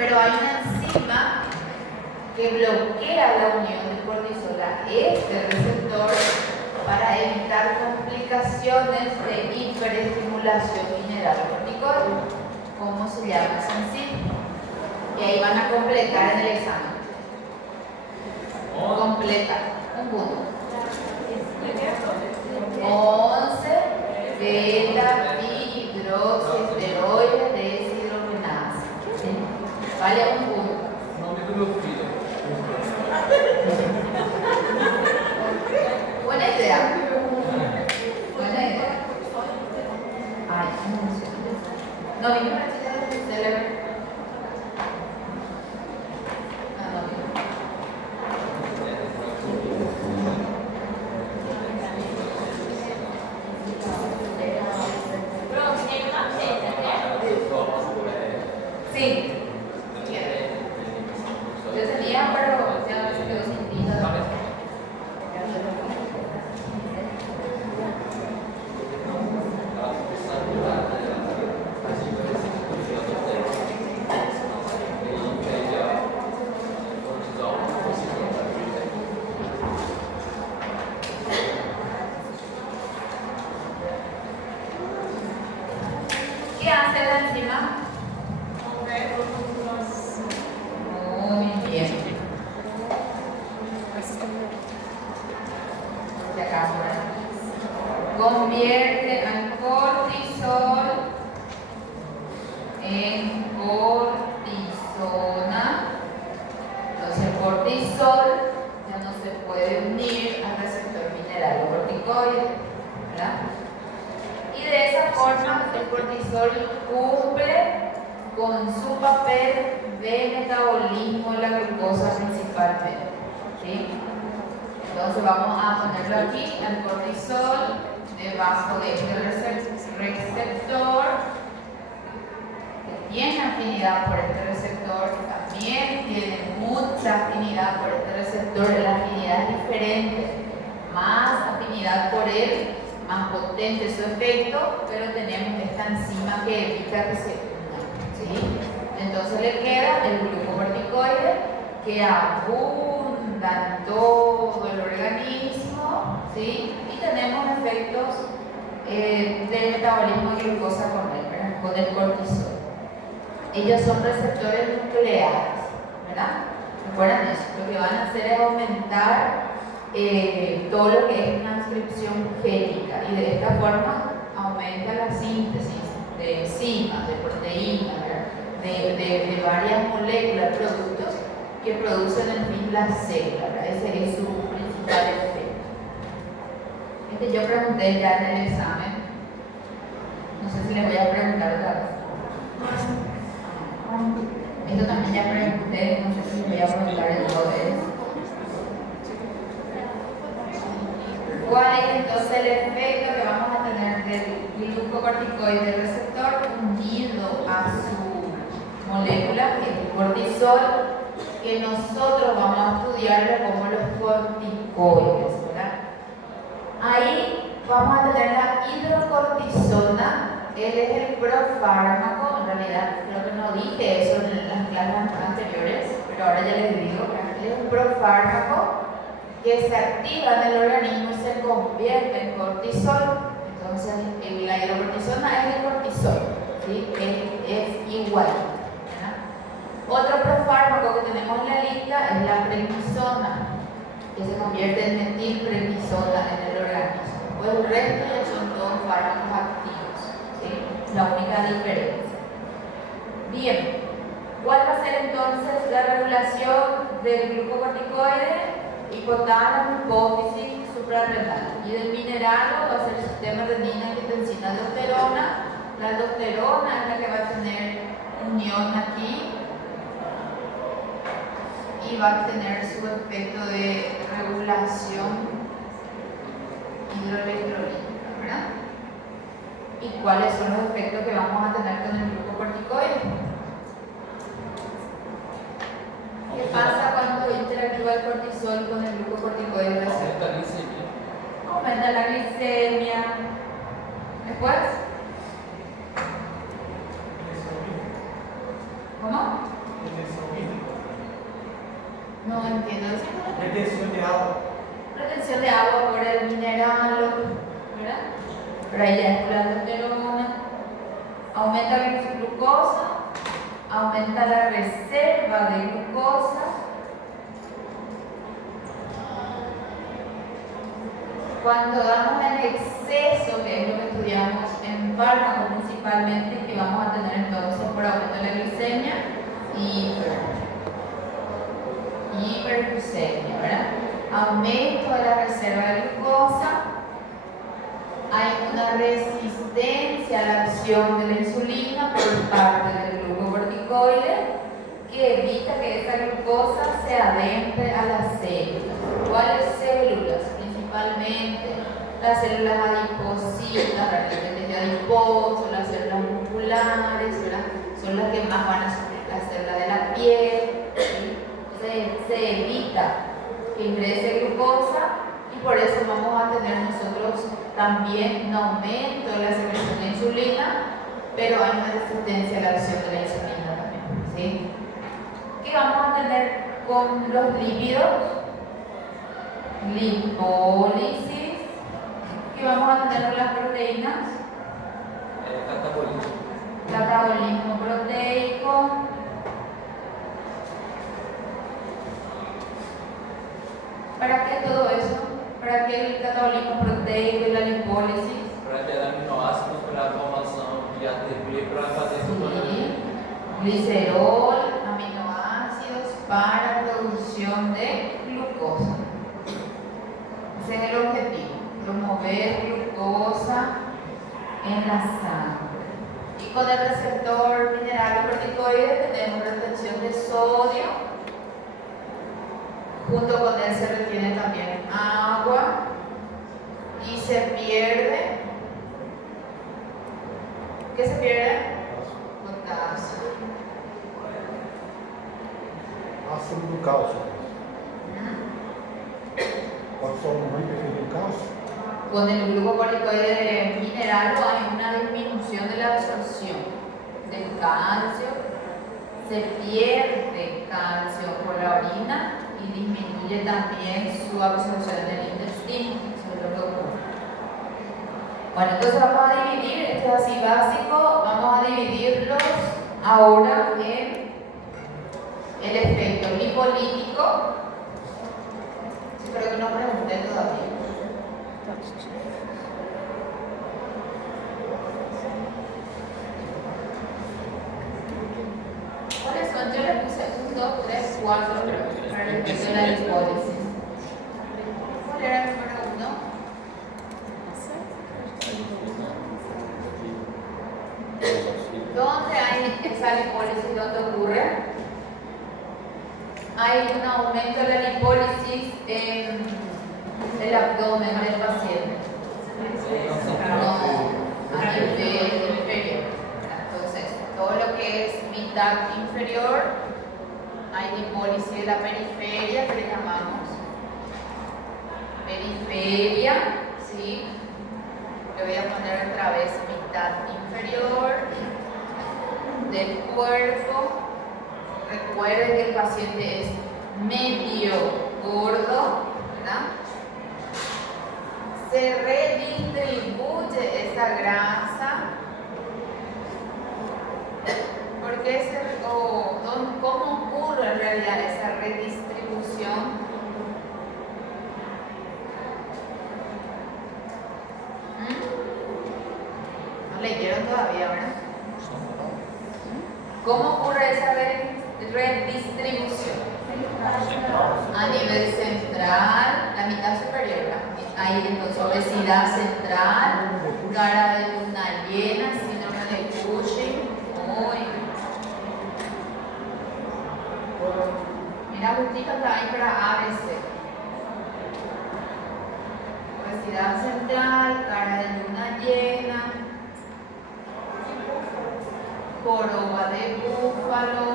Pero hay una enzima que bloquea la unión del cortisol a este receptor para evitar complicaciones de hiperestimulación mineralocorticoide. ¿Cómo se llama esa enzima? Y ahí van a completar en el examen. Completa. Un punto. 11 beta hidroxiesteroide deshidrogenasa. Vale un punto. Buena idea. Buena idea. Ay, no vino la chica de célebre. Ah, no vino. Sí. Yo tenía, pero ya se quedó sin tinta. ¿Qué hace la enzima? Muy bien. Si acaso, convierte al cortisol en cortisona. Entonces el cortisol ya no se puede unir al receptor mineralocorticoide, ¿verdad? Y de esa forma el cortisol cumple con su papel de metabolismo de la glucosa principalmente, ¿sí? Entonces vamos a ponerlo aquí, el cortisol debajo de este receptor que tiene afinidad por este receptor, también tiene mucha afinidad por este receptor, la afinidad es diferente, más afinidad por él, más potente su efecto, pero tenemos esta enzima que evita que se una, ¿sí? Entonces le queda el glucocorticoide que abunda en todo el organismo, ¿sí? Y tenemos efectos del metabolismo de glucosa con el cortisol. Ellos son receptores nucleares, ¿verdad? ¿Recuerdan eso? Lo que van a hacer es aumentar todo lo que es transcripción génica, y de esta forma aumenta la síntesis de enzimas, de proteínas, de varias moléculas, productos que producen en fin la célula, ¿verdad? Ese es su principal efecto. Yo pregunté ya en el examen, no sé si les voy a preguntar otra vez. Esto también ya pregunté, no sé si les voy a preguntar en todo eso. ¿Cuál es entonces el efecto que vamos a tener del glucocorticoide receptor unido a su molécula, que es el cortisol, que nosotros vamos a estudiarlo como los corticoides, ¿verdad? Ahí vamos a tener la hidrocortisona. Él es el profármaco, en realidad creo que no dije eso en las clases anteriores, pero ahora ya les digo, él es un profármaco que se activa en el organismo y se convierte en cortisol. Entonces la hidrocortisona es el cortisol, ¿sí? Es igual, ¿verdad? Otro profármaco que tenemos en la lista es la prednisona, que se convierte en metilprednisona en el organismo. Pues el resto ya son todos fármacos activos, ¿sí? La única diferencia. Bien, ¿cuál va a ser entonces la regulación del glucocorticoide? Hipotálamo, hipófisis, suprarrenal. Y del mineral va a ser el sistema renina, angiotensina, aldosterona. La aldosterona es la que va a tener unión aquí y va a tener su efecto de regulación hidroelectrolítica, ¿verdad? ¿Y cuáles son los efectos que vamos a tener con el glucocorticoide? ¿Qué pasa cuando interactúa el cortisol con el glucocorticoide? Aumenta la glicemia. Después, ¿cómo? No entiendo. Retención de agua. Retención de agua por el mineral, ¿verdad? Pero ahí ya es cladioterona. Aumenta la glucosa, aumenta la reserva de glucosa. Cuando damos en exceso, que es lo que estudiamos en fármacos principalmente, que vamos a tener entonces por aumento de la glicemia y hiperglucemia, ¿verdad? Aumento de la reserva de glucosa, hay una resistencia a la acción de la insulina por parte del glucocorticoide que evita que esa glucosa se adentre a las células. ¿Cuáles células? Principalmente las células adipositas, las adiposos, las células musculares, ¿verdad? Son las que más van a sufrir, las células de la piel, ¿sí? Se evita que ingrese glucosa y por eso vamos a tener nosotros también un aumento de la secreción de insulina, pero hay una resistencia a la acción de la insulina también, ¿sí? ¿Qué vamos a tener con los lípidos? Lipólisis. ¿Qué vamos a tener con las proteínas? Catabolismo proteico. ¿Para qué todo eso? ¿Para qué el catabolismo proteico y la lipólisis? Para que el aminoácido para la formación y ATP para fazer glicerol, aminoácidos para producción de glucosa. Ese es el objetivo, promover glucosa en la sangre. Y con el receptor mineralocorticoide tenemos retención de sodio. Junto con él se retiene también agua y se pierde. ¿Qué se pierde? Potasio. Ácido do cálcio. Qual só o nome do cálcio? Con el glucocorticoide mineral hay una disminución de la absorción del calcio, se pierde calcio por la orina y disminuye también su absorción en el intestino. Eso es lo que ocurre. Bueno, entonces vamos a dividir, esto es así básico, vamos a dividirlos ahora en el efecto lipolítico. Espero que no pregunté todavía. ¿Cuáles son? Yo le puse 1, 2, 3, 4 para el efecto de la lipólisis. ¿Cuál era el número 1? ¿Dónde hay esa lipólisis? ¿Dónde ocurre? Hay un aumento de la lipólisis en el abdomen del paciente. No, a nivel inferior. Entonces, todo lo que es mitad inferior, hay lipólisis de la periferia, que le llamamos periferia, ¿sí? Le voy a poner otra vez mitad inferior del cuerpo. Recuerden que el paciente es medio gordo, ¿verdad? Se redistribuye esa grasa. ¿Cómo ocurre en realidad esa redistribución? No leyeron todavía, ¿verdad? ¿Cómo ocurre esa redistribución? A nivel central, la mitad superior, hay entonces obesidad central, cara de luna llena, síndrome de Cushing. Mira, justito está ahí para ABC. Obesidad central, cara de luna llena, joroba de búfalo.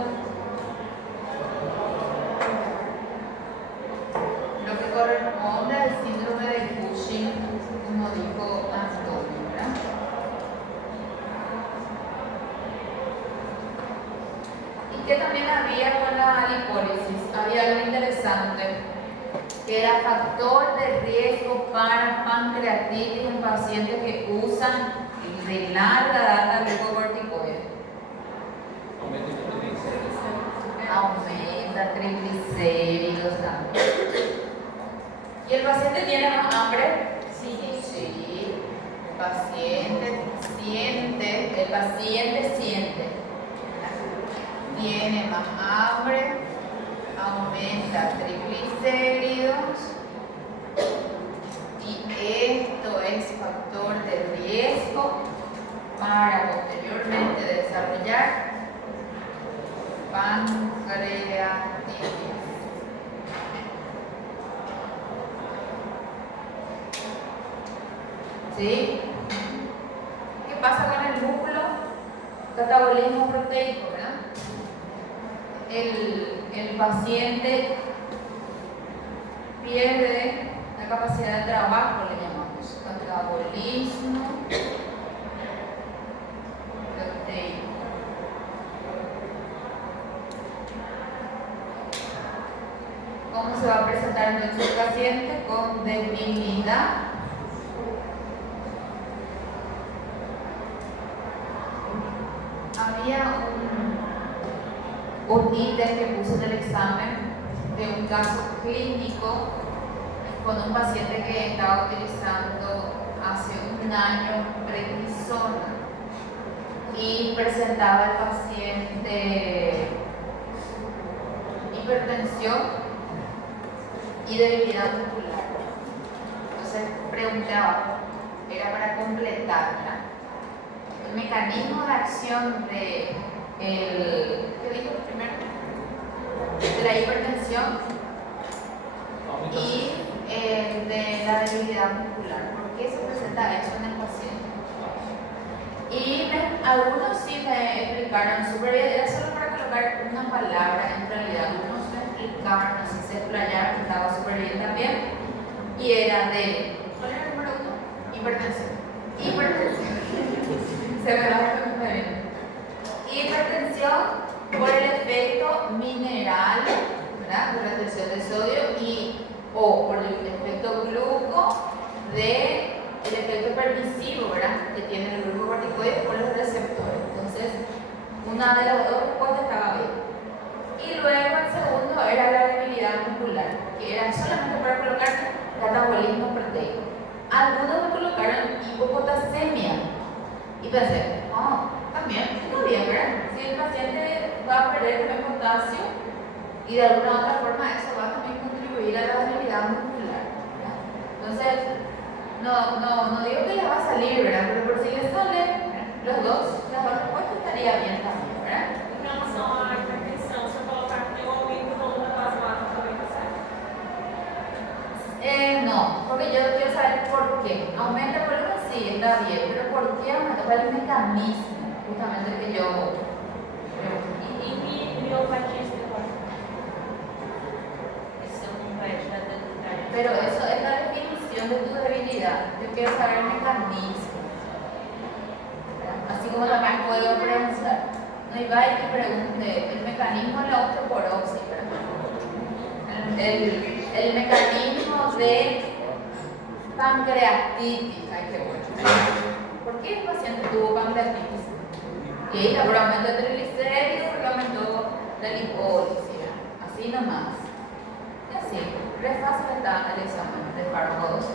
Lo que corresponde al síndrome de Cushing, como dijo Antonio, ¿verdad? ¿Y que también había con la lipólisis, había algo interesante, que era factor de riesgo para pancreatitis en pacientes que usan de larga data glucocorticoides. Aumenta triglicéridos también. ¿Y el paciente tiene más hambre? Sí. El paciente siente. Tiene más hambre, aumenta triglicéridos. Y esto es factor de riesgo para posteriormente desarrollar pancreatitis. ¿Sí? ¿Qué pasa con el músculo? Catabolismo proteico, ¿verdad? El paciente pierde la capacidad de trabajo, le llamamos catabolismo proteico. ¿Cómo se va a presentar entonces el paciente? Con debilidad, había un ítem que puse en el examen de un caso clínico con un paciente que estaba utilizando hace un año prednisona y presentaba al paciente hipertensión y debilidad muscular. Entonces preguntaba, era para completarla, el mecanismo de acción de ¿qué dijo primero? De la hipertensión y de la debilidad muscular. ¿Por qué se presenta eso en el paciente? Y algunos sí me explicaron súper bien, era solo para colocar una palabra, en realidad algunos me explicaron, así se explayaron, estaba súper bien también, y era de, ¿cuál era el número 1? Hipertensión. Se me da muy bien. Hipertensión por el efecto mineral, ¿verdad? Por la retención de sodio o por el efecto gluco el efecto permisivo, ¿verdad? Que tiene el glucocorticoide por los receptores. Entonces, una de las dos respuestas estaba bien. Y luego el segundo era la debilidad muscular, que era solamente para colocar catabolismo proteico. Algunos me colocaron hipopotasemia. Y pensé, también está bien, ¿verdad? Si el paciente va a perder el potasio y de alguna u otra forma eso va a también contribuir a la debilidad muscular, ¿verdad? Entonces, no digo que le va a salir, ¿verdad? Pero por si le sale, las dos respuestas estaría bien también, ¿verdad? Em relação à hipertensão, se eu colocar que o aumento do volume plasmático também está certo? No, porque yo quiero saber por qué. Aumenta el volumen, sí, está bien, pero ¿por qué aumenta? ¿Cuál es el mecanismo? Justamente que yo E miopatia esteroide? Isso não vai ajudar tanto. Pero eso es la definición de tu debilidad. Yo quiero saber el mecanismo. Así como también puedo preguntar. No iba y te pregunte el mecanismo de la osteoporosis, el mecanismo de pancreatitis. Ay, qué bueno. ¿Por qué el paciente tuvo pancreatitis? Y ahí por aumento de triglicéridos, por aumento de lipólisis, así nomás. Y así, re fácil está el examen de fármacos.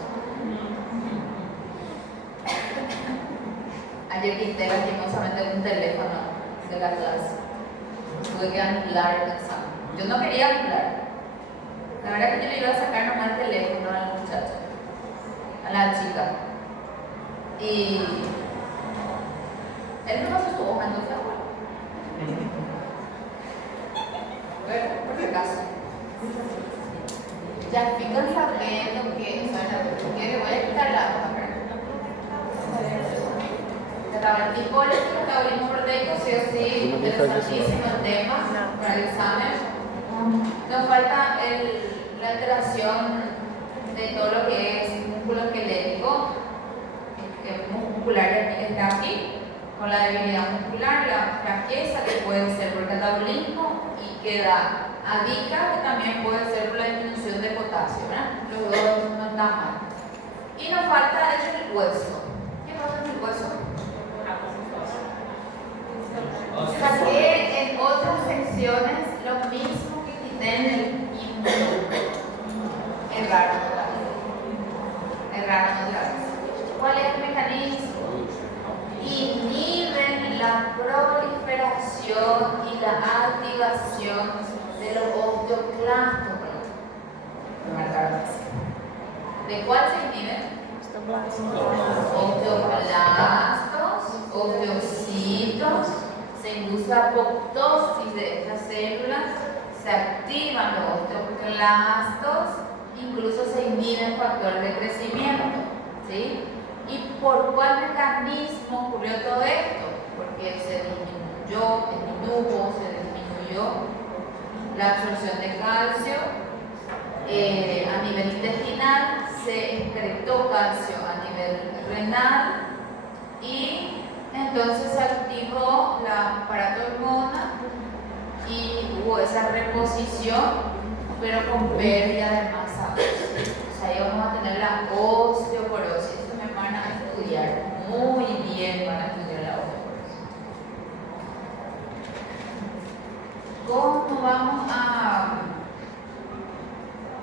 Ayer quité lastimosamente un teléfono de la clase. Tuve que anular el examen. Yo no quería anular. La verdad que yo le iba a sacar nomás el teléfono a la muchacha, a la chica. Y él no pasó su hoja, entonces, bueno, por si acaso. Ya fican sabiendo que, que voy a quitar la hoja, el tipo de catabolismo proteico, sí o sí, interesantísimo el tema para el examen. Nos falta la alteración de todo lo que es músculo esquelético, muscular está aquí, con la debilidad muscular, la flaqueza, que puede ser por catabolismo y queda adica, que también puede ser por la disminución de potasio, ¿verdad? Los dos no están mal. Y nos falta el hueso. ¿Qué pasa en el hueso? Saqué en otras secciones lo mismo que quité en el inmuno. Erraron otra vez. ¿Cuál es el mecanismo? Inhiben la proliferación y la activación de los osteoclastos. ¿De cuál se inhiben? Osteoclastos, osteocitos. Se induce apoptosis de estas células, se activan los osteoclastos, incluso se inhiben factores de crecimiento, ¿sí? ¿Y por cuál mecanismo ocurrió todo esto? Porque se disminuyó la absorción de calcio a nivel intestinal, se excretó calcio a nivel renal y entonces se activó la paratormona y hubo esa reposición, pero con pérdida de masa ósea. O sea, ahí vamos a tener la osteoporosis. Esto me van a estudiar muy bien, van a estudiar la osteoporosis. ¿Cómo vamos a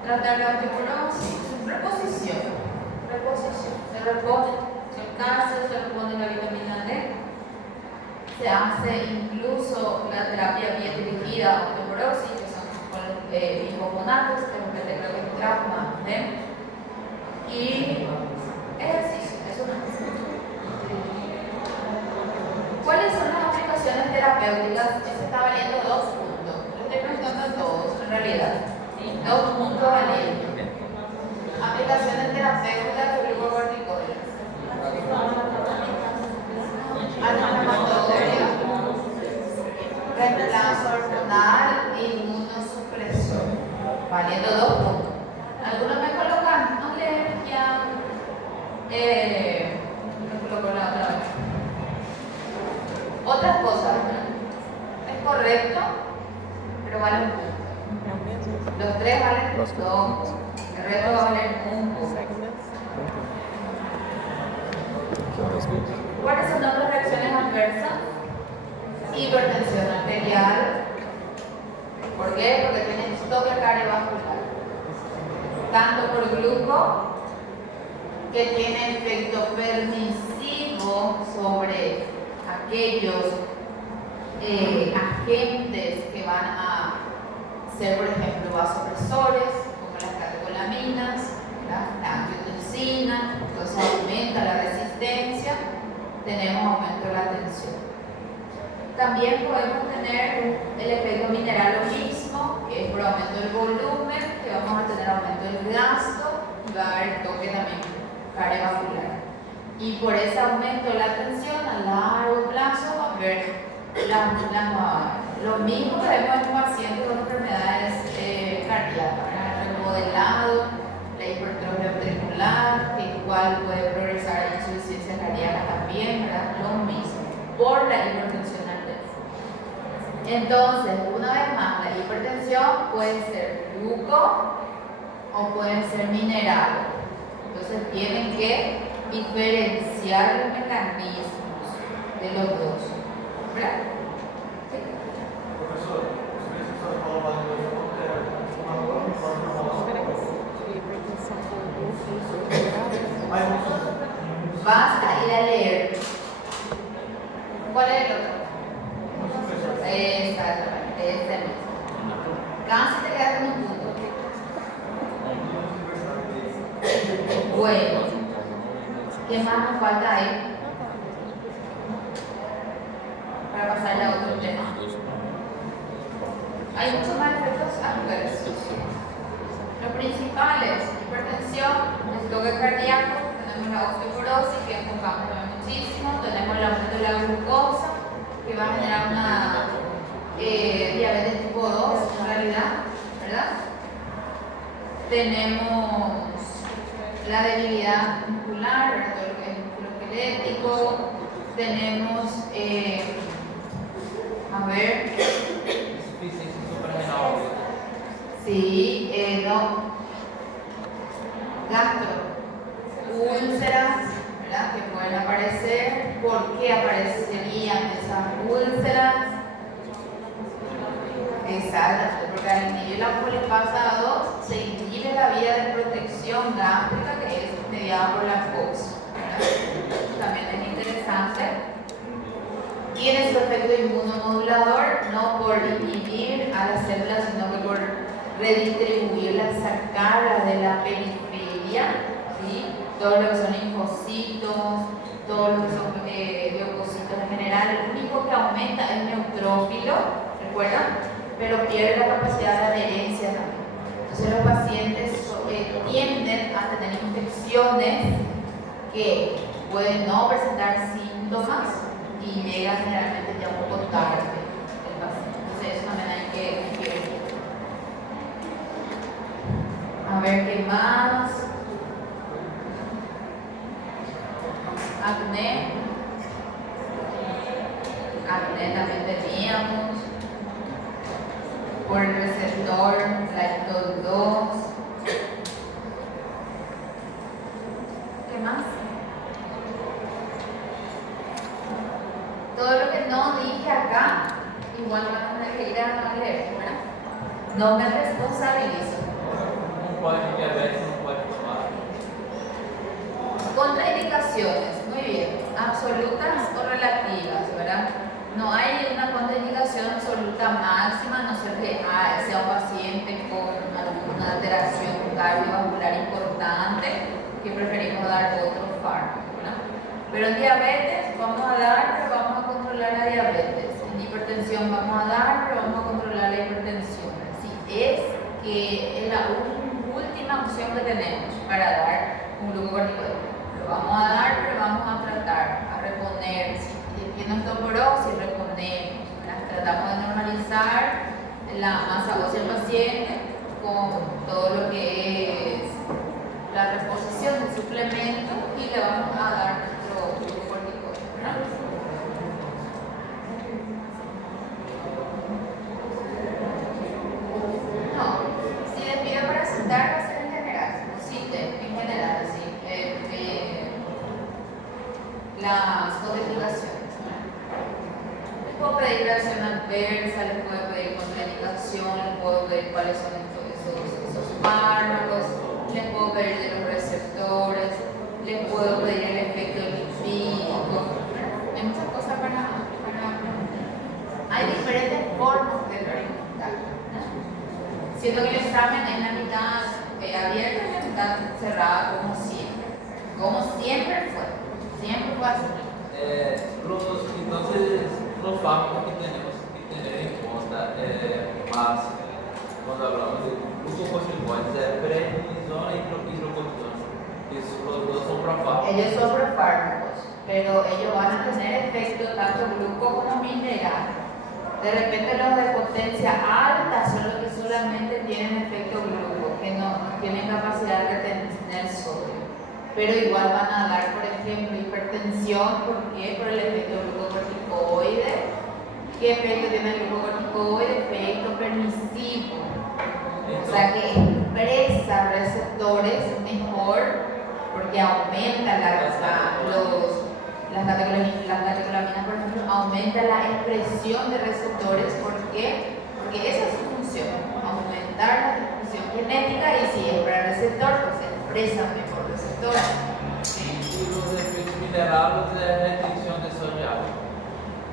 tratar la osteoporosis? Reposición. Se repone el calcio, se repone la vitamina D. Se hace incluso la terapia bien dirigida a osteoporosis, que son con bifoconatos, que creo que es trauma, y ejercicio, eso no. ¿Cuáles son las aplicaciones terapéuticas? Eso está valiendo 2 puntos. Lo estoy preguntando a todos, en realidad. 2 puntos valiendo. Aplicaciones terapéuticas de glucocorticoides. Antiinflamatoria, reemplazo hormonal e inmunosupresor. Valiendo 2 puntos. Algunos me colocan alergia. Me coloco la otra vez. Otras cosas, es correcto, pero vale un punto. Los 3 valen 2 puntos. El resto va a valer 1 punto. ¿Cuáles son otras reacciones adversas? Hipertensión arterial. ¿Por qué? Porque tiene toque cardiovascular. Tanto por gluco, que tiene efecto permisivo sobre aquellos agentes que van a ser, por ejemplo, vasopresores, como las catecolaminas, la angiotensina, entonces aumenta la resistencia, tenemos aumento de la tensión. También podemos tener el efecto mineral o mismo, que es por aumento del volumen, que vamos a tener aumento del gasto, y va a haber toque también cardiovascular. Y por ese aumento de la tensión a largo plazo va a haber lo mismo que vemos en pacientes con enfermedades cardíacas, el remodelado, la hipertrofia ventricular, que igual puede progresar a insuficiencia cardíaca también, ¿verdad? Lo mismo, por la hipertensión arterial. Entonces, una vez más, la hipertensión puede ser gluco o puede ser mineral. Entonces, tienen que diferenciar los mecanismos de los dos. ¿Verdad? Sí. Professor, os professores falam mais de Vas a ir a leer. ¿Cuál es el otro? Exactamente, este mismo. Casi te quedas con un punto. Bueno, ¿qué más nos falta ahí? Para pasar a otro tema. Hay muchos más efectos adversos. Los principales: hipertensión, toque cardíaco, tenemos la osteoporosis, que enfocamos muchísimo, tenemos el aumento de la glucosa, que va a generar una diabetes tipo 2 en realidad, ¿verdad? Tenemos la debilidad muscular, ¿verdad? Todo lo que es músculo esquelético, tenemos, a ver, Insuficiência suprarrenal aguda. sí, no, gastro, úlceras, ¿verdad? Que pueden aparecer. ¿Por qué aparecerían esas úlceras? Exacto, porque al inhibir la polispasa 2 se inhibe la vía de protección gástrica que es mediada por la COX. También es interesante. Tiene su efecto inmunomodulador, no por inhibir a las células, sino que por redistribuirlas, sacarlas de la periferia, ¿sí? Todo lo que son linfocitos, todo lo que son leucocitos en general. El único que aumenta es el neutrófilo, ¿recuerdan? Pero pierde la capacidad de adherencia también. Entonces los pacientes tienden a tener infecciones que pueden no presentar síntomas y llegan generalmente ya un poco tarde el paciente. Entonces eso también hay que ver. A ver qué más. Acné. Acné también teníamos. Por el receptor LACTO2. ¿Qué más? Todo lo que no dije acá, igual van a tener que ir a leer, ¿verdad? No me responsabilizo. Não pode diabetes, não pode tomar. Contraindicaciones, muy bien. Absolutas o relativas, ¿verdad? No hay una contraindicación absoluta máxima, a no ser que sea un paciente con alguna alteración cardiovascular importante que preferimos dar otro fármaco, ¿verdad? Pero en diabetes vamos a dar, pero vamos a controlar la diabetes. En hipertensión vamos a dar, pero vamos a controlar la hipertensión. Si es que es la última opción que tenemos para dar un glucocorticoide. Lo vamos a dar, pero vamos a tratar, a reponer. Si tiene osteoporosis, reponemos. Tratamos de normalizar la masa ósea del paciente con todo lo que es la reposición del suplemento y le vamos a dar nuestro glucocorticoide, ¿verdad? No, si le pido para citar va a ser en general, cite en general, sí, las contraindicaciones. Les puedo pedir reacción adversa, les puedo pedir contraindicación, les puedo pedir cuáles son esos fármacos, les puedo pedir de los receptores, les puedo pedir el efecto lipídico. Hay muchas cosas para hay diferentes formas de preguntar, ¿no? Siendo que el examen es la mitad abierta y la mitad cerrada, como siempre. Como siempre fue. Siempre fue así. Entonces, los fármacos que tenemos que tener en cuenta, más cuando hablamos de glucocorticoides, prednisona y hidrocortisona. Los dos son profármacos. Ellos son profármacos, pero ellos van a tener efecto tanto gluco como mineral. De repente los de potencia alta son los que solamente tienen efecto gluco, que no tienen capacidad de retener sodio. Pero igual van a dar, por ejemplo, hipertensión. ¿Por qué? Por el efecto glucocorticoide. ¿Qué efecto tiene el glucocorticoide? Efecto permisivo. O sea que expresa receptores mejor porque aumenta las catecolaminas, por ejemplo, aumenta la expresión de receptores. ¿Por qué? Porque esa es su función, aumentar la expresión genética, y si es para el receptor, pues se expresan mejor receptores. Y los efectos minerales de retención de sodio.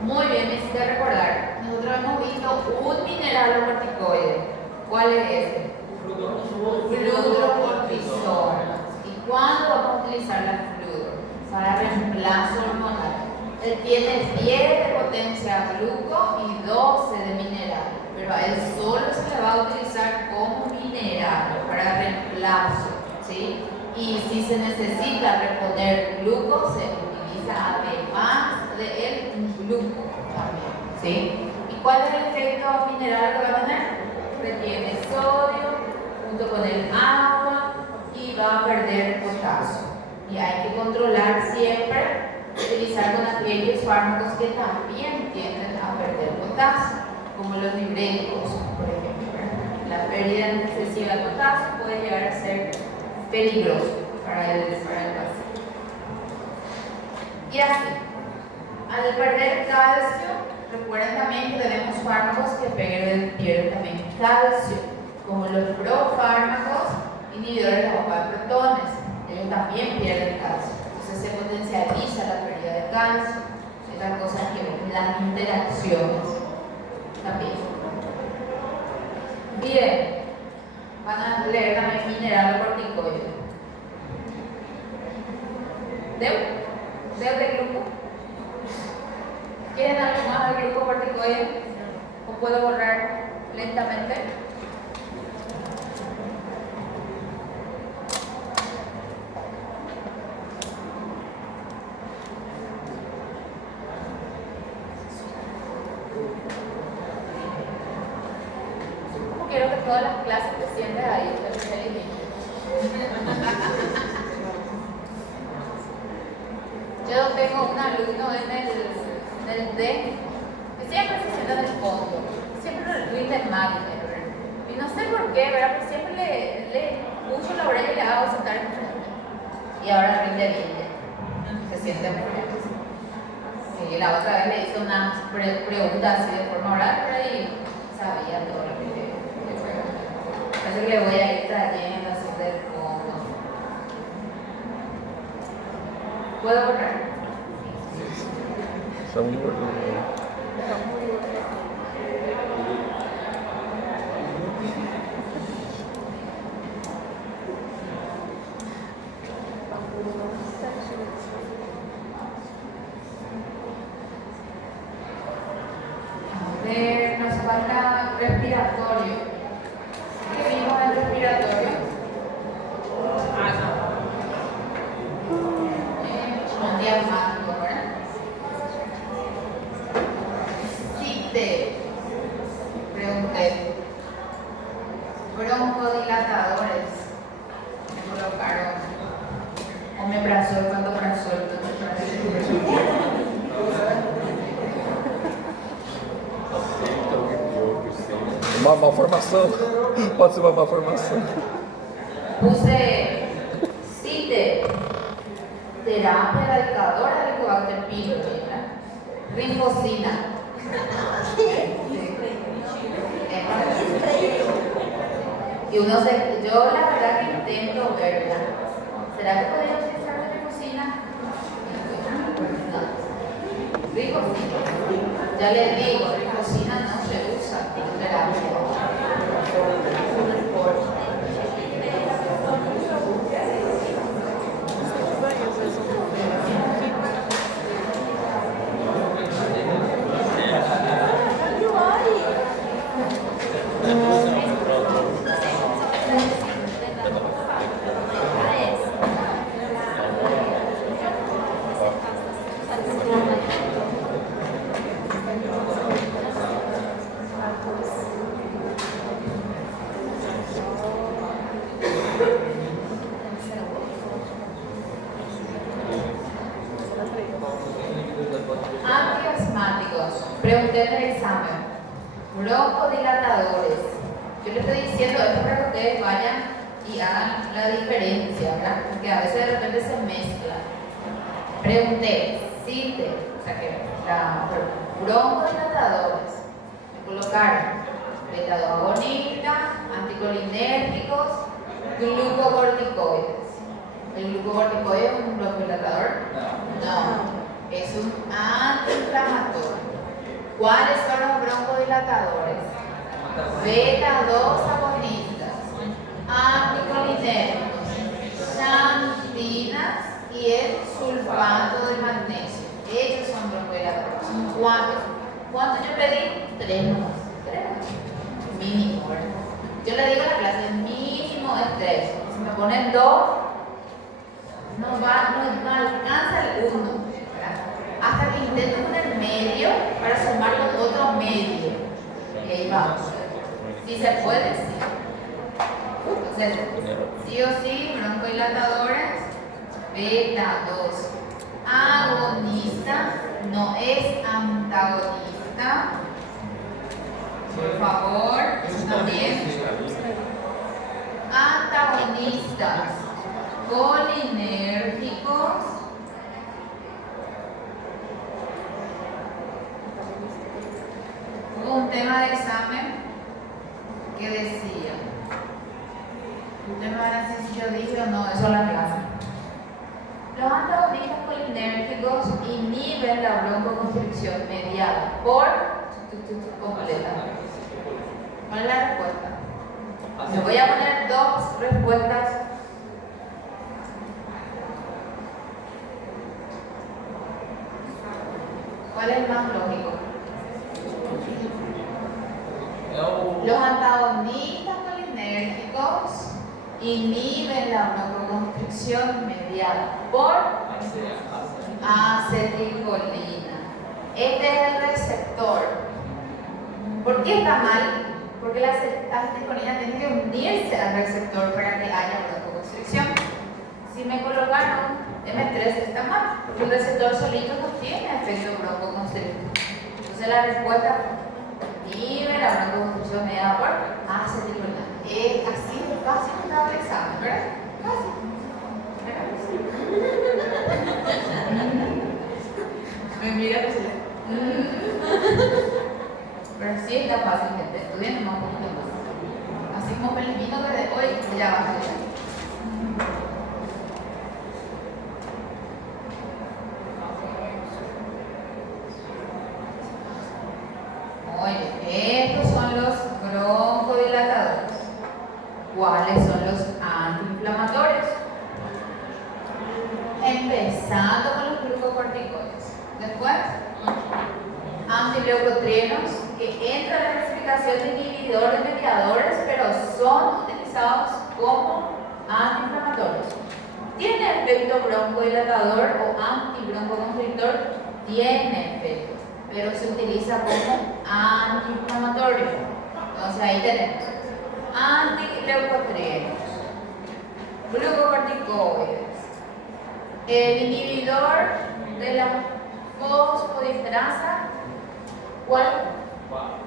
Muy bien, me hiciste recordar. Nosotros hemos visto un mineral corticoide. ¿Cuál es ese? Fludrocortisol. ¿Y cuándo vamos a utilizar la fludro? Para reemplazo hormonal. Él tiene 10 de potencia gluco y 12 de mineral, pero a él solo se le va a utilizar como mineral para reemplazo, ¿sí? Y si se necesita reponer gluco, se utiliza además de él un gluco también, ¿sí? ¿Y cuál es el efecto mineral que va a tener? Retiene sodio junto con el agua y va a perder potasio. Y hay que controlar siempre, utilizar con aquellos fármacos que también tienden a perder potasio, como los diuréticos, por ejemplo, ¿verdad? La pérdida excesiva de potasio puede llegar a ser peligroso para el paciente. Y así, al perder calcio, recuerden también que tenemos fármacos que pierden también calcio, como los profármacos inhibidores de la bomba de protones. Ellos también pierden calcio. Entonces se potencializa la pérdida de calcio. Otra cosa que las interacciones también. Bien, van a leer también mineralocorticoides. ¿Del grupo? ¿Quieren algo más del grupo corticoide? ¿O puedo borrar lentamente? Como quiero que todas las clases te sientes ahí, yo tengo un alumno en el D que siempre se sienta en el fondo, siempre lo rinde mal, y no sé por qué, ¿verdad? Pero siempre le puso la oreja y le hago sentar en frente. Y ahora rinde bien, se siente muy bien. Sí, la otra vez le hizo unas preguntas así de forma oral, pero ahí sabía todo lo que le preguntaba. Así que le voy a ir trayendo así del fondo. ¿Puedo borrar? Está muy bueno. A ver, nos falta respiratorio. ¿Qué vimos en respiratorio? Un diafragma, ¿verdad? CITE, pregunté. Broncodilatadores. Me colocaron omeprazol, pantoprazol, Uma malformação. Pode ser uma malformação. Puse CITE, terapia erradicadora de Helicobacter pylori, ¿verdad? Rinfocina. Y yo la verdad que intento ver, ¿verdad? ¿Será que podría utilizar la rinfocina? No. Rinfocina. Ya les digo, rinfocina no se usa en terapia. Antiasmáticos. Pregunté en el examen. Broncodilatadores. Yo le estoy diciendo esto para que ustedes vayan y hagan la diferencia, ¿verdad? Porque a veces de repente se mezcla. Pregunté, CITE, o sea que broncodilatadores. Me colocaron beta-2 agonistas, anticolinérgicos, glucocorticoides. ¿El glucocorticoide es un broncodilatador? No. Es un antiinflamatorio. ¿Cuáles son los broncodilatadores? Beta-2 agonistas, anticolinérgicos, xantinas y el sulfato de magnesio. Ellos son broncodilatadores. ¿Cuántos? ¿Cuántos yo pedí? 3 nomás. 3 mínimo, ¿verdad? Yo le digo a la clase, mínimo es 3. Si me ponen 2, no alcanza el 1. Hasta que intento poner medio para sumar con otro medio. Y ahí vamos. Si se puede, sí. Entonces, sí o sí, broncodilatadores, beta-2 agonista, no es antagonista. Por favor, también. Antagonistas colinérgicos hubo un tema de examen que decía, ustedes me van a decir si yo dije o no, eso es la clase. Los antagonistas colinérgicos inhiben la broncoconstricción mediada por completa. ¿Cuál es la respuesta? Les voy a poner dos respuestas. ¿Cuál es el más lógico? Los antagonistas colinérgicos inhiben la broncoconstricción mediada por acetilcolina. Este es el receptor. ¿Por qué está mal? Porque la acetilcolina tiene que unirse al receptor para que haya broncoconstricción. Si me colocaron M3 está mal, porque el receptor solito no tiene efecto broncoconstrictor. Entonces la respuesta inhibe la broncoconstricción mediada por acetilcolina. Así de fácil estaba el examen, ¿verdad? Fácil. Me mira que se le... Pero sí está fácil, gente. Estudien más un poquito más. Así como el vino desde hoy, ya va a estudiar. Oye, estos son los broncodilatadores. ¿Cuáles son los antiinflamatorios? Empezando con los glucocorticoides. Después, antileucotrienos, que entran en la clasificación de inhibidores mediadores, pero son utilizados como antiinflamatorios. ¿Tiene efecto broncodilatador o antibroncoconstrictor? Tiene efecto, pero se utiliza como antiinflamatorio. Entonces ahí tenemos antileucotrienos, glucocorticoides, el inhibidor de la fosfodiesterasa, ¿cuál?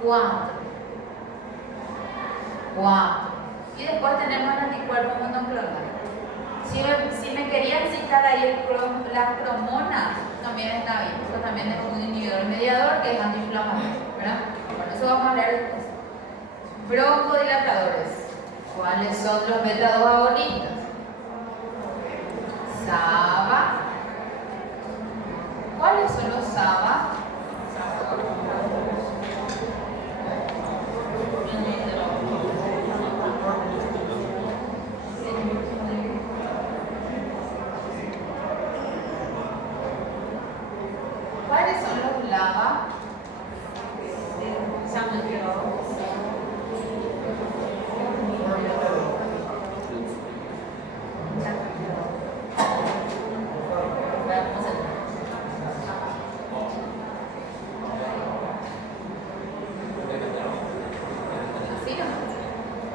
4. Y después tenemos el anticuerpo monoclonal. Si me querían citar ahí la cromona, también está bien, porque también es un inhibidor mediador que es antiinflamatorio, ¿verdad? Bueno, eso vamos a hablar después. Broncodilatadores. ¿Cuáles son los beta-2 agonistas? SABA. ¿Cuáles son los SABA? ¿Cuáles son los LABA?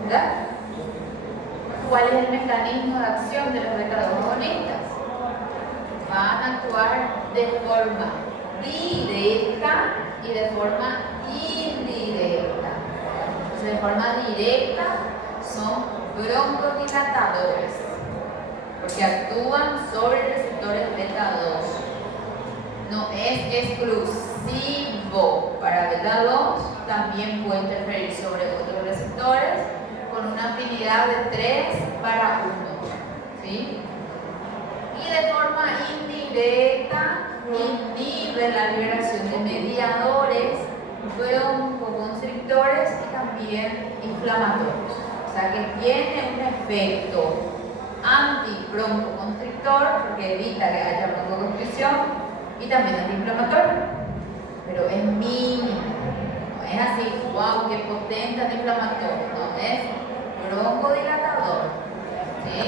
¿Verdad? ¿Cuál es el mecanismo de acción de los beta-2 agonistas? Van a actuar de forma directa y de forma indirecta. Entonces, de forma directa son broncodilatadores, porque actúan sobre receptores beta-2. No es exclusivo para beta-2, también puede interferir sobre otros receptores con una afinidad de 3:1, ¿sí? Y de forma indirecta inhibe la liberación de mediadores, broncoconstrictores y también inflamatorios. O sea que tiene un efecto antibroncoconstrictor porque evita que haya broncoconstricción y también antiinflamatorio, pero es mínimo. No es así, wow, qué potente antiinflamatorio, no es broncodilatador, ¿sí?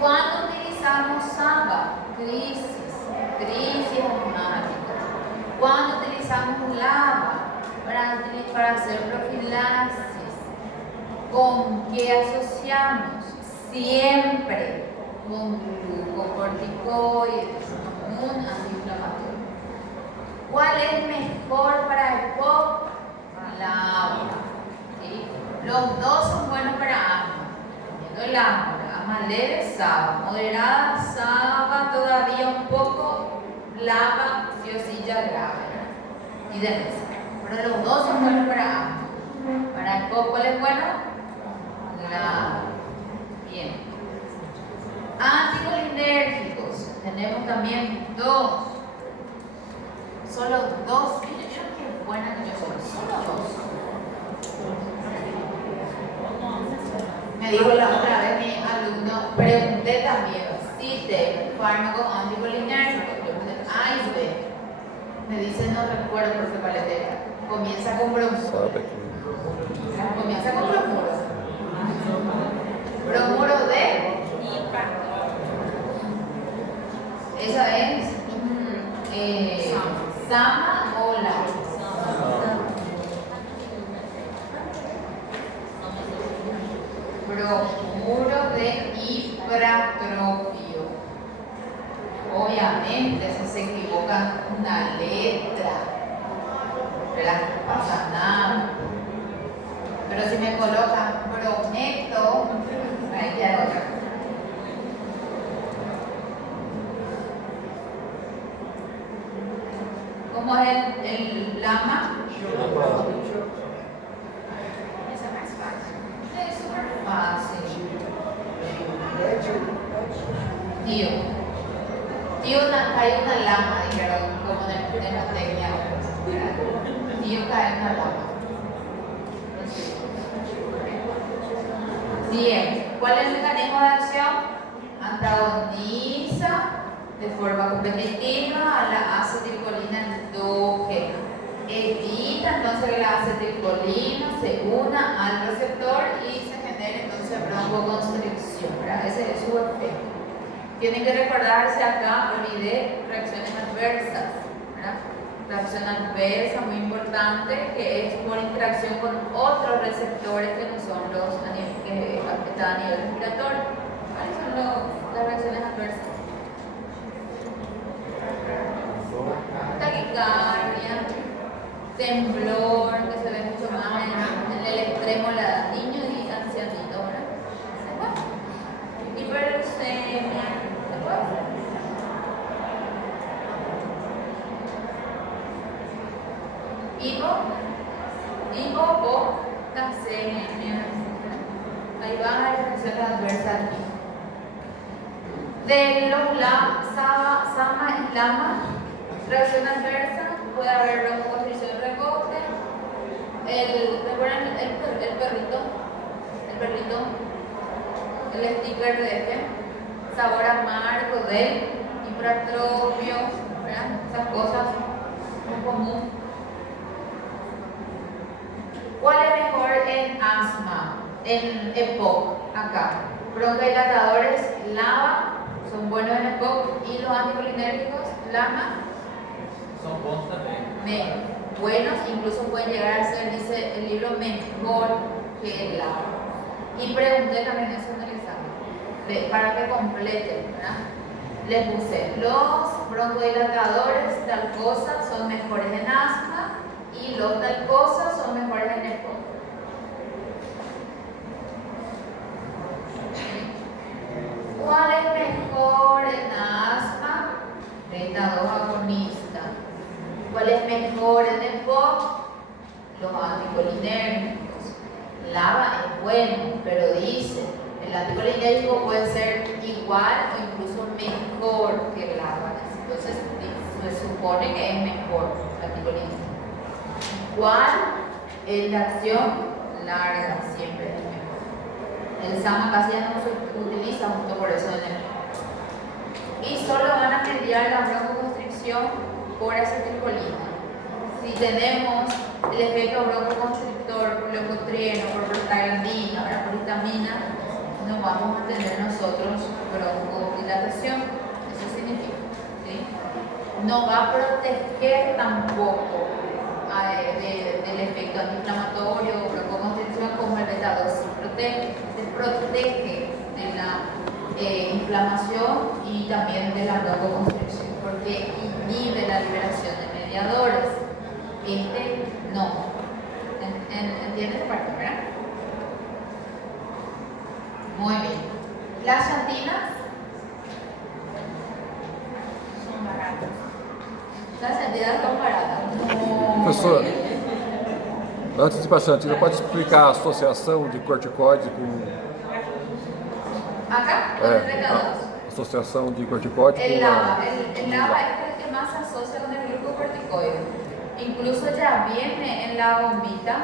¿Cuándo utilizamos SABA? Crisis asmática. ¿Cuándo utilizamos LABA? Para hacer profilaxis. ¿Con qué asociamos? Siempre con glucocorticoides, un antiinflamatorio. ¿Cuál es mejor para el EPOC? La agua. ¿Sí? Los dos son buenos para asma. El asma leve, saba. Moderada, saba todavía un poco. Lava, fiosilla grave. Y de mesa. Pero los dos son buenos para asma. Para el EPOC, ¿cuál es bueno? La. Bien. Anticolinérgicos. Tenemos también dos. Solo dos. Miren qué buena que yo soy. Solo dos. Me dijo la otra vez mi alumno, pregunté también, cite fármaco anticolinérgico. Yo pregunté, Iceberg. Me dice, no recuerdo por qué paletera. Comienza con bromuro. Sabe que Comienza con bromuro. Bromuro de. Esa es Sama o la. Bromuro de hipertrofio. Obviamente, si se equivocan una letra, ¿verdad? No pasa nada. Pero si me colocan brometo, hay que dar otra. ¿Cómo es el lama? Esa es más fácil. Es súper fácil. Tío. Cae una lama, dijeron, como en la técnica. Tío cae una lama. Bien. ¿Cuál es el mecanismo de acción? Antagoniza de forma competitiva a la acetilcolina endógena. Evita entonces que la acetilcolina se una al receptor y se genere entonces broncoconstricción. Ese es su efecto. Tienen que recordarse acá, olvidé reacciones adversas. ¿Verdad? Reacción adversa muy importante que es por interacción con otros receptores que no son los que afectan a nivel respiratorio. ¿Cuáles son las reacciones adversas? Taquicardia, temblor, que se ve mucho más en el extremo de la edad, niños y ancianitos, ¿verdad? Después, hiperglucemia, después. Hipopotasemia. Hay varias reacciones adversas aquí. De los sama y lama, reacción adversa, puede haber broncoconstricción recoste. ¿Recuerdan el perrito? El sticker de este. Sabor amargo del hipertrofio, ¿verdad? Esas cosas muy comunes. ¿Cuál es mejor en asma? En EPOC, acá. Broncodilatadores, LAVA, son buenos en EPOC, y los anticolinérgicos, LAMA, son bons también. Buenos, incluso pueden llegar a ser, dice el libro, mejor que el LAVA. Y pregunté también eso en el examen, para que completen, ¿verdad? Les puse, los broncodilatadores, tal cosa, son mejores en asma, y los tal cosa son mejores en EPOC. ¿Cuál es mejor en asma? Beta 2 agonista. ¿Cuál es mejor en EPOC? Los anticolinérgicos. LAVA es bueno, pero dice, el anticolinérgico puede ser igual o incluso mejor que el LAVA. Entonces se supone que es mejor el anticolinérgico. ¿Cuál es la acción? Larga, siempre es mejor. El SAMA casi ya no se utiliza justo por eso en el. Y solo van a mediar la broncoconstricción por acetilcolina. Si tenemos el efecto broncoconstrictor por leucotrieno, por prostaglandina, por histamina, no vamos a tener nosotros broncodilatación. Eso significa, ¿sí? No va a proteger tampoco del efecto antiinflamatorio o broncoconstricción como el beta 2. Se protege de la inflamación y también de la broncoconstricción porque inhibe la liberación de mediadores. Este no. ¿Entiendes esta parte, verdad? Muy bien. Las llantinas son baratas. Las llantinas son baratas. No. Professor, antes de ir para a Xantina, pode explicar a associação de corticoide com Acá, con el a associação de corticoide El com LAVA. El LAVA es el que más se asocia con el glucocorticoide. Incluso ya viene en la bombita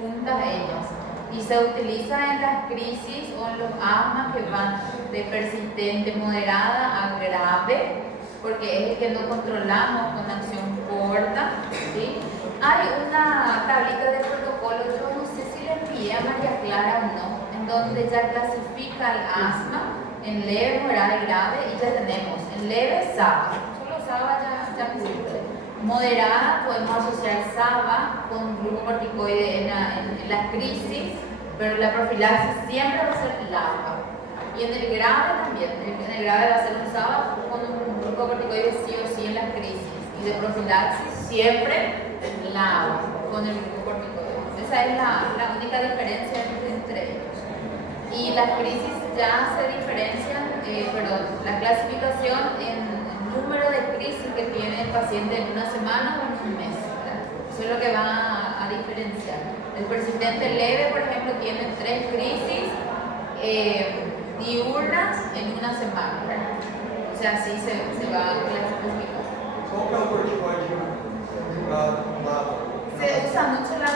juntas ellos. Y se utiliza en las crisis o en los asmas que van de persistente, moderada a grave, porque es el que no controlamos con acción corta, ¿sí? Hay una tablita de protocolo, yo no sé si le envié a María Clara o no, en donde ya clasifica el asma en leve, moderada y grave, y ya tenemos en leve SABA, solo SABA ya cubre. Moderada podemos asociar SABA con glucocorticoide en la crisis, pero la profilaxis siempre va a ser LAVA. Y en el grave también, en el grave va a ser un SABA con un glucocorticoide sí o sí en la crisis. Y de profilaxis siempre LAVA con el glucocorticoide. Esa es la única diferencia entre ellos. Y las crisis ya se diferencian, la clasificación en número de crisis que tiene el paciente en una semana o en un mes, ¿verdad? Eso es lo que va a diferenciar. El persistente leve, por ejemplo, tiene 3 crisis diurnas en una semana, ¿verdad? O sea, así se va a clasificar. Qual que é o corticoide julgado lá? Se usa mucho la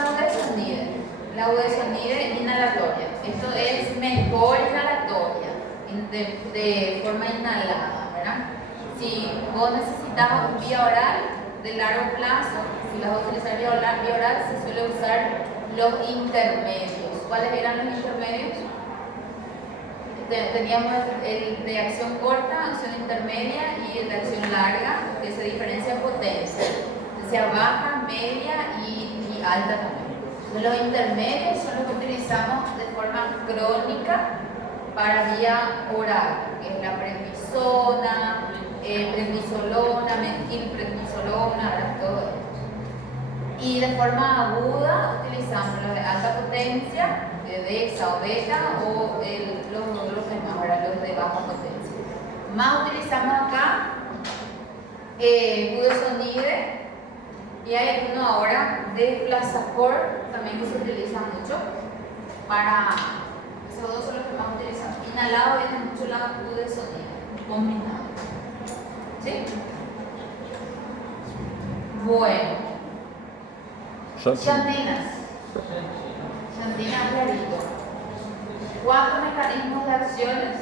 budesonide inhalatoria. Esto es mejor inhalatoria, de forma inhalada, ¿verdad? Si vos necesitas un vía oral de largo plazo, si vas a utilizar vía oral, se suele usar los intermedios. ¿Cuáles eran los intermedios? Teníamos el de acción corta, acción intermedia y el de acción larga, que se diferencia en potencia. O sea, baja, media y alta también. Entonces, los intermedios son los que utilizamos de forma crónica para vía oral, que es la prednisona, prednisolona, metilprednisolona, todo esto. Y de forma aguda utilizamos los de alta potencia, de dexa o beta, o los demás, ahora los de baja potencia. Más utilizamos acá budesonide, y hay uno ahora de Plazacor también que se utiliza mucho para, esos dos son los que más utilizamos. Inhalado viene mucho la budesonide, combinado. ¿Sí? Bueno. Xantina. Xantina clarito. 4 mecanismos de acciones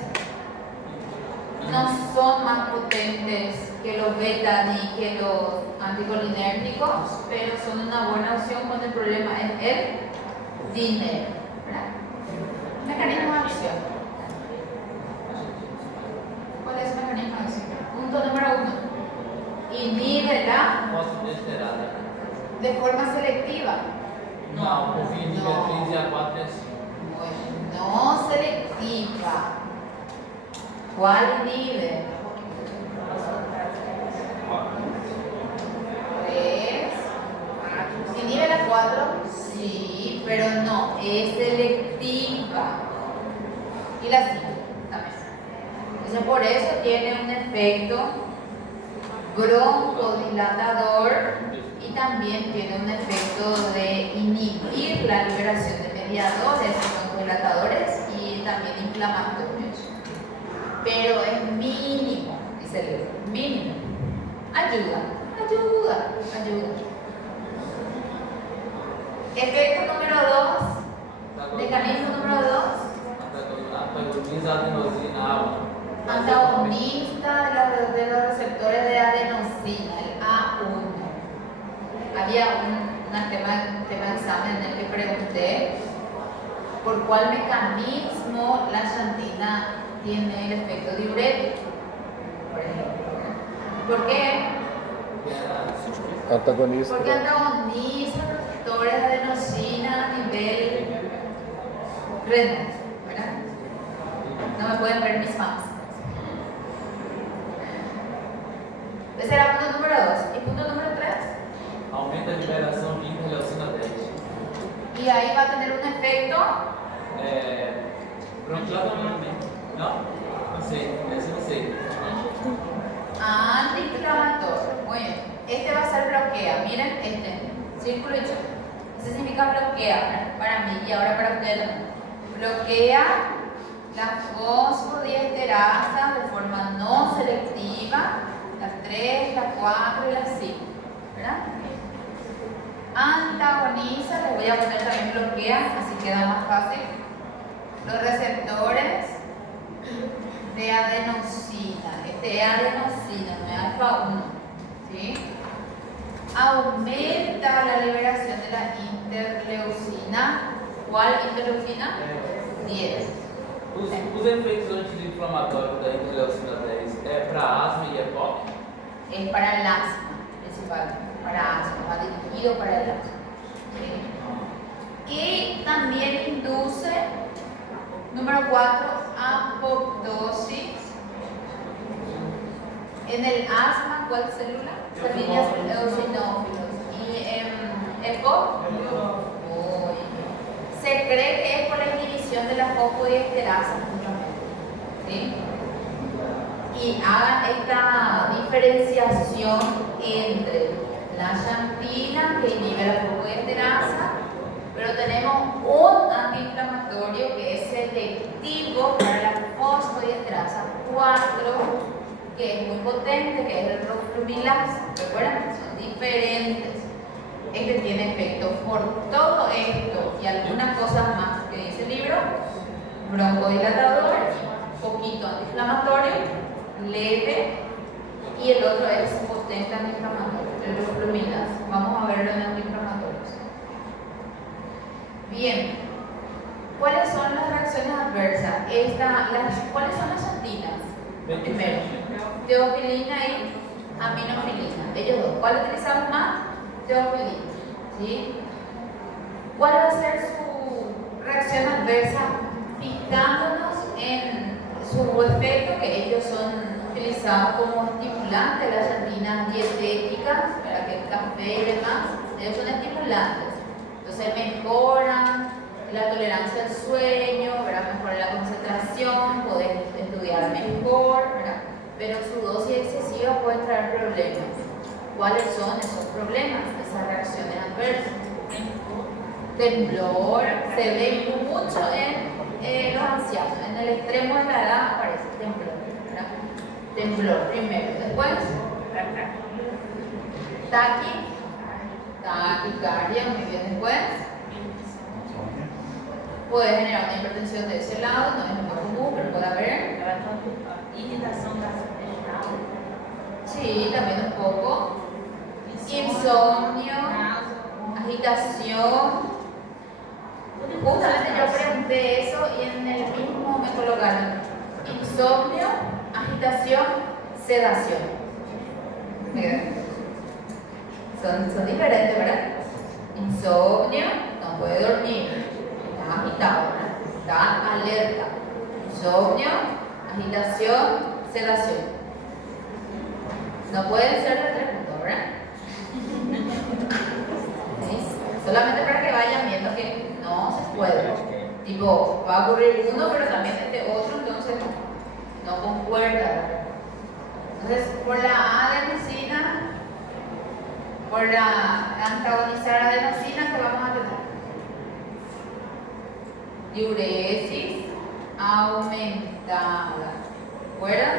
no son más potentes que los beta ni que los anticolinérgicos, pero son una buena opción cuando el problema es el dinero, ¿verdad? Mecanismo de acción. ¿Cuál es el mecanismo de acción? Punto número 1. Inhibe de forma selectiva. Não, um pouquinho de Beatriz e a 4 é assim. No selectiva. ¿Cuál inhibe? 3. ¿Inhibe la 4? Sí, pero no, es selectiva. Y la 5 también. Entonces por eso tiene un efecto broncodilatador y también tiene un efecto de inhibir la liberación de mediadores broncodilatadores y también inflamatorios. Pero es mínimo, dice el libro, mínimo. Ayuda. Efecto número 2, mecanismo número 2. Antagoniza a adenosina A1. Antagonista de los receptores de adenosina, el A1. Había un tema de examen en el que pregunté por cuál mecanismo la xantina tiene el efecto diurético, por ejemplo. ¿Por qué? Antagonista. Porque antagoniza los receptores de adenosina a nivel renal, ¿verdad? No me pueden ver mis fans. Ese era punto número 2. ¿Y punto número 3? aumenta a liberação de interleucina 10. Y ahí va a tener un efecto Bronquiectomia. Não? Não sei, essa eu não sei. antiinflamatorio. Muy bien. Este va a ser bloquea. Miren, este círculo hecho. Ese significa bloquea para mí y ahora para ustedes también. Bloquea la fosfodiesterasa de forma no selectiva, las 3, las 4 y las 5. ¿Verdad? Antagoniza, les voy a poner también bloquea, así queda más fácil. Los receptores de adenosina. Este es adenosina, no es alfa 1. ¿Sí? Aumenta la liberación de la interleucina. ¿Cuál interleucina? 10. Os efeitos anti-inflamatórios da interleucina 10 é para asma e EPOC? Es para el asma, principalmente. Para asma, va dirigido para el asma. ¿Sí? Y también induce, número 4, apoptosis. En el asma, ¿cuál célula? Semillas eosinófilos. Y en EPOC, se cree que es por la inhibición de la fosfodiesterasa. ¿Sí? Y hagan esta diferenciación entre la xantina, que inhibe la fosfodiesterasa, pero tenemos un antiinflamatorio que es selectivo para la fosfodiesterasa 4, que es muy potente, que es el roflumilaz. ¿Recuerdan? Son diferentes. Este tiene efecto por todo esto y algunas cosas más que dice el libro: broncodilatador, poquito antiinflamatorio, leve, y el otro es potente antiinflamatorio, el roflumilaz. Vamos a ver los antiinflamatorios. Bien, ¿cuáles son las reacciones adversas? ¿Cuáles son las xantinas? Primero, teofilina y aminofilina. Ellos dos. ¿Cuál utilizamos más? Teofilina. ¿Sí? ¿Cuál va a ser su reacción adversa? Fijándonos en su efecto, que ellos son utilizados como estimulantes, las xantinas dietéticas, para que el café y demás, ellos son estimulantes. Entonces mejoran la tolerancia al sueño, ¿verdad? Mejoran la concentración, poder estudiar mejor, ¿verdad? Pero su dosis excesiva puede traer problemas. ¿Cuáles son esos problemas, esas reacciones adversas? Temblor, se ve mucho en los ancianos, en el extremo de la edad aparece temblor, ¿verdad? Temblor primero, después taquicardia, muy bien, después puede generar una hipertensión de ese lado, no es lo más común, pero puede haber Irritação gastrointestinal. sí, también un poco, insomnio, agitación. Justamente yo pregunté eso y en el mismo me colocaron insomnio, agitación, sedación. Miren, son diferentes, ¿verdad? Insomnio, no puede dormir, está agitado, ¿verdad? Está alerta. Insomnio, agitación, sedación. No pueden ser los 3 puntos, ¿verdad? ¿Sí? Solamente para que vayan viendo que no se puede. Tipo, va a ocurrir uno, pero también este otro, entonces no concuerda, ¿verdad? Entonces, por la adenosina, por la antagonizar adenosina, ¿qué vamos a tener? Diuresis aumentada. ¿Recuerdan?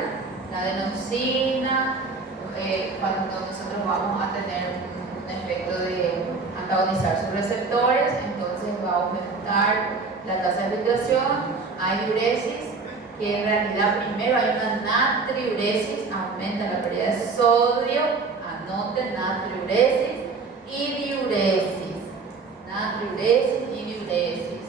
La adenosina, cuando nosotros vamos a tener un efecto de antagonizar sus receptores, entonces va a aumentar la tasa de filtración. Hay diuresis, que en realidad primero hay una natriuresis, aumenta la pérdida de sodio, anoten natriuresis y diuresis. Natriuresis y diuresis.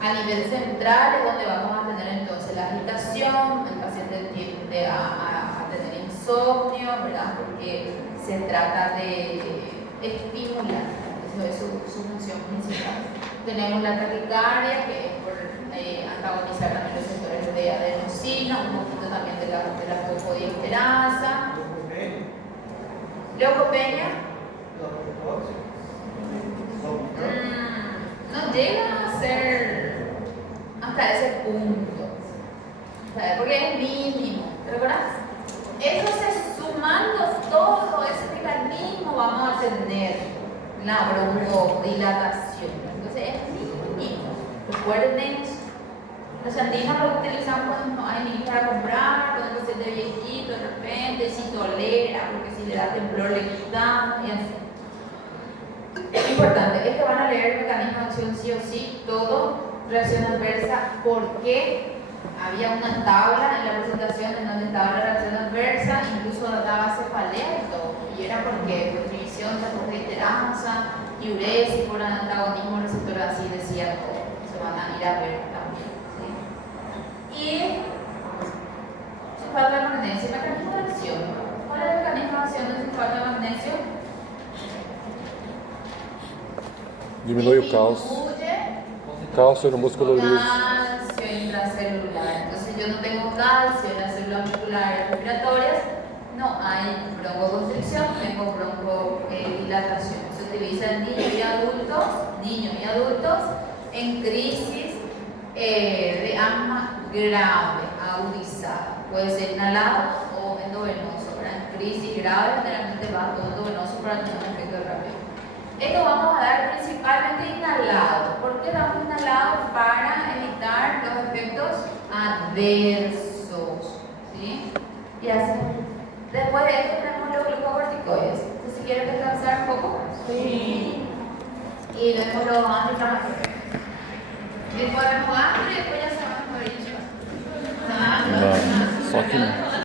A nivel central es donde vamos a tener entonces la agitación, el paciente tiende a tener insomnio, ¿verdad? Porque se trata de estimular, eso es su función principal. Tenemos la taquicardia, que es por antagonizar también los receptores de adenosina, un poquito también de la fosfodiesterasa. Leucopenia, No llega a ser hasta ese punto, ¿sabes? Porque es mínimo, ¿te acuerdas? Eso se sumando todo ese mecanismo vamos a tener la broncodilatación. Entonces es mínimo. Recuerden, los andinos lo utilizan cuando no hay niños para comprar, cuando se de viejito de repente, si tolera, porque si le da temblor le quitamos y así. Es importante, es que van a leer el mecanismo de acción sí o sí, todo, reacción adversa, porque había una tabla en la presentación en donde estaba la reacción adversa, incluso daba cefalea y todo, y era porque por inhibición, reiteranza, diuresis, por antagonismo receptor, así decía todo, se van a ir a ver también. ¿Sí? Y sulfato de magnesio, mecanismo de acción. ¿Cuál es el mecanismo de acción del sulfato de magnesio? Diminui o cálcio no músculo liso. Calcio intracelular. Entonces yo no tengo calcio en las células musculares respiratorias, no hay broncoconstricción, tengo broncodilatación. Se utiliza en niños y adultos en crisis de asma grave, agudizada. Puede ser inhalado o endovenoso. En crisis grave generalmente va todo endovenoso para tener un efecto rápido. Esto vamos a dar principalmente inhalado. ¿Por qué damos inhalado? Para evitar los efectos adversos. ¿Sí? Y así. Después de esto tenemos los glucocorticoides. Entonces, si quieren descansar un poco. Sí. Y vemos los antiinflamatorios. Después vemos hambre y después ya se van a morir. Não, só que